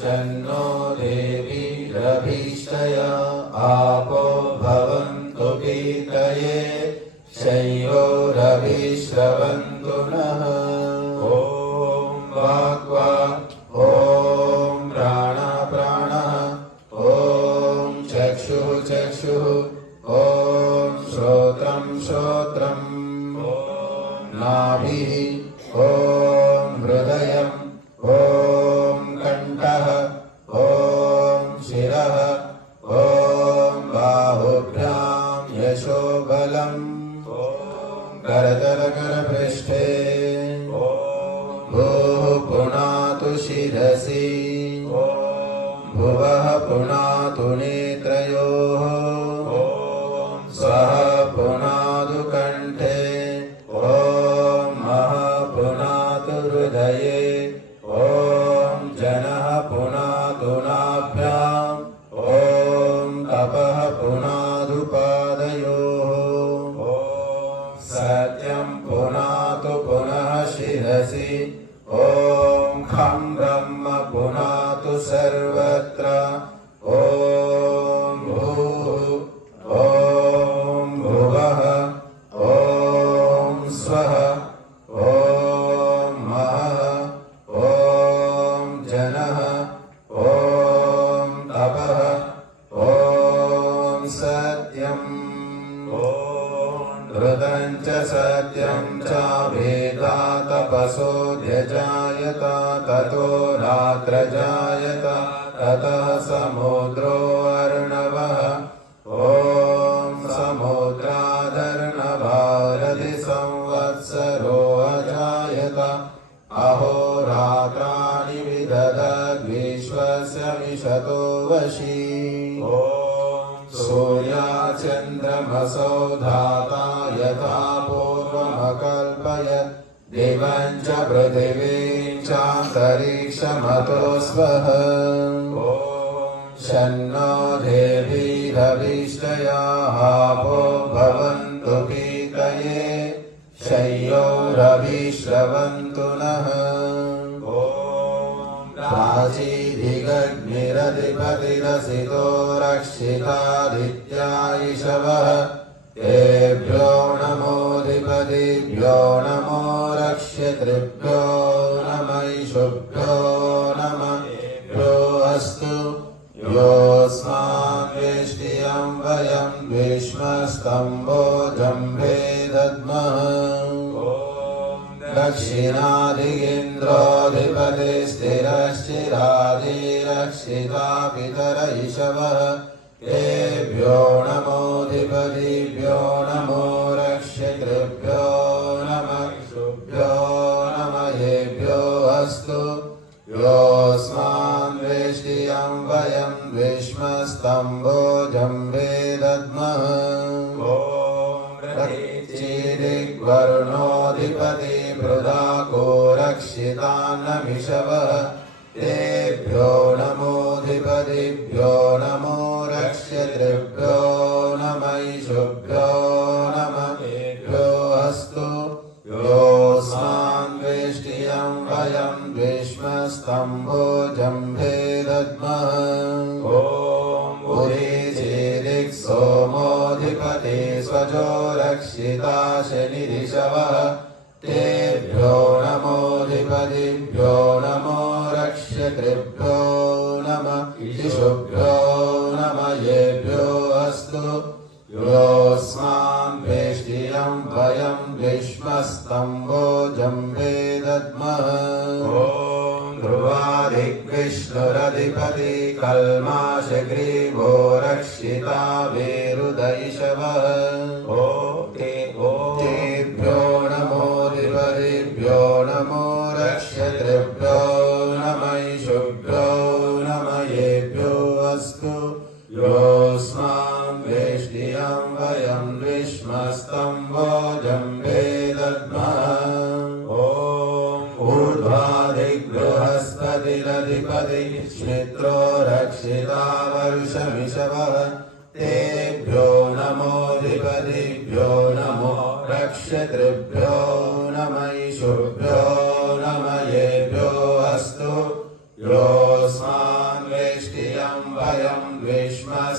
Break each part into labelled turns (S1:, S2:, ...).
S1: शन्नो देवीरभीष्टय आपो भवन्तु पीतये शय्योरभिश्रवन् heredada सत्यम् हृदं च सत्यं चाभेदा तपसो ध्यजायत ततो रात्रजायत ततः समुद्रो धाता यथा पूर्वमकल्पयत् दिवं च पृथिवीं चान्तरिक्षमतो स्वः शन्नो देवीरविष्टयापो भवन्तु पीतये शय्योरभिश्रवन्तु नः। प्राचीदिगग्निरधिपतिरसितो रक्षितादित्या इषवः तेभ्यो नमोऽधिपतिभ्यो नमो रक्ष्यतृभ्यो नमैषुभ्यो नमभ्यो अस्तु योऽस्मान् वेष्टियं वयं भीष्मस्तम्भो जम्भे दद्मः दक्षिणादिगेन्द्रोऽधिपति स्थिरश्चिरादिरक्षिता पितर इषवः तेभ्यो ोऽस्मान्वेषियं वयम् भीष्मस्तम्भोजं वेदद्मोचीरिग्वरुणोऽधिपतिभृदा को रक्षितान्न विषव तेभ्यो नमोऽधिपतिभ्यो नमो वेष्टियं वयं विष्मस्तम्भो जम्भे दद्मः पुरी चेदिक् सोमोऽधिपति स्वजो रक्षिता शनिरिषवः तेभ्यो नमोऽधिपतिभ्यो नमो रक्ष्यकृभ्यो नम इषुभ्यो नम येभ्यो अस्तु योऽस्मान् वेष्टियं वयं विष्मस्तम्भो ध्रुवादिग्विष्णुरधिपति कल्माशग्रीवो रक्षिता वेरुदैषवः ऊर्ध्वादिगृहस्पतिरधिपति स्मित्रो रक्षिता वर्षमिषवः तेभ्यो नमोऽधिपतिभ्यो नमो रक्षतृभ्यो नमैषुभ्यो नम येभ्यो अस्तु योऽस्मान् वेष्टियं वयं विष्मस्तम्भो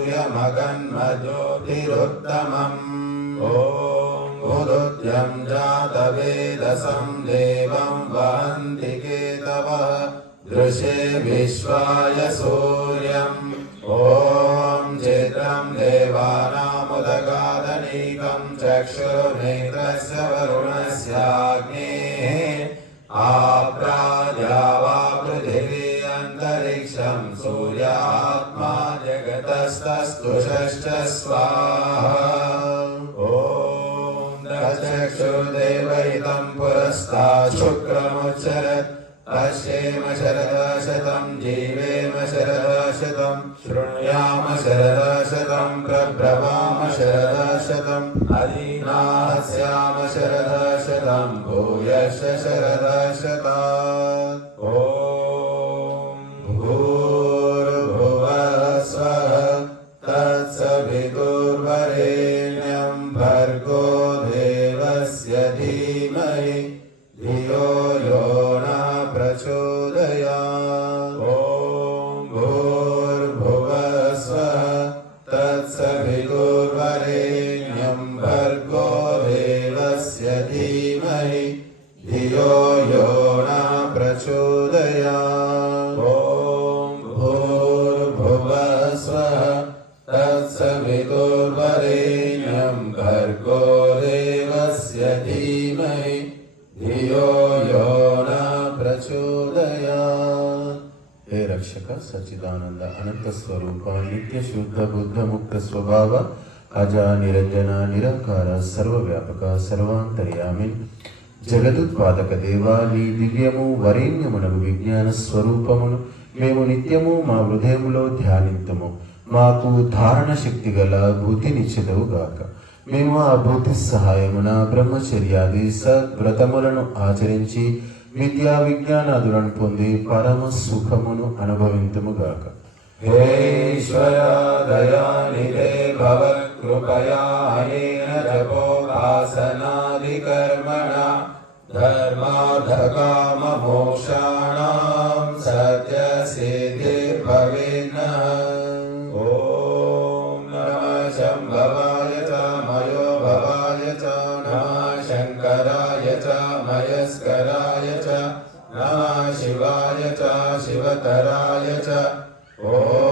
S1: सूर्यमगन्मज्योतिरुत्तमम् ॐ उदुद्यं जातवेदसं देवं वहन्ति केतवः दृशे विश्वाय सूर्यम् ॐ चित्रं देवानामुदगादनीकं चक्षुर्नेत्रस्य वरुणस्याग्नेः आप्राद्या वा पृथिवी अन्तरिक्षं सूर्यात्मा स्वस्तस्तुषश्च स्वाहा। ॐ दक्षक्षुर्देवहितम् पुरस्तात् शुक्रमुच्चरत् पश्येम शरदाशतम् जीवेम शरदाशतम् शृणुयाम शरदाशतम् प्रभ्रवाम शरदाशतम् अधीनास्याम शरदाशतम् भूयश्च शरदाशता। भर्गो देवस्य धीमहि धियो यो न प्रचोदयात् ॐ भूर्भुवः स्वः तत्सवितुर्वरेण्यं भर्गो देवस्य धीमहि धियो ದರ್ಶಕ ಸಚ್ಚಿದಾನಂದ ಅನಂತ ಸ್ವರೂಪ ನಿತ್ಯ ಶುದ್ಧ ಬುದ್ಧ ಮುಕ್ತ ಸ್ವಭಾವ ಅಜ ನಿರಂಜನ ನಿರಾಕಾರ ಸರ್ವವ್ಯಾಪಕ ಸರ್ವಾಂತರ್ಯಾಮಿನ್ జగదుత్పాదక దేవాలి దివ్యము వరేణ్యమునకు విజ్ఞాన స్వరూపమును మేము నిత్యము మా హృదయములో ధ్యానింతము. మాకు ధారణ శక్తి గల గాక. మేము ఆ బుద్ధి సహాయమున బ్రహ్మచర్యాది సద్వ్రతములను ఆచరించి విద్యా విజ్ఞానాదులను పొంది పరమ సుఖమును అనుభవింతుముగాక గాక. ఈశ్వర దయానిధే భవత్కృపయా కర్మణ సత్యసే मयस्कराय च नमः शिवाय च शिवतराय च ॐ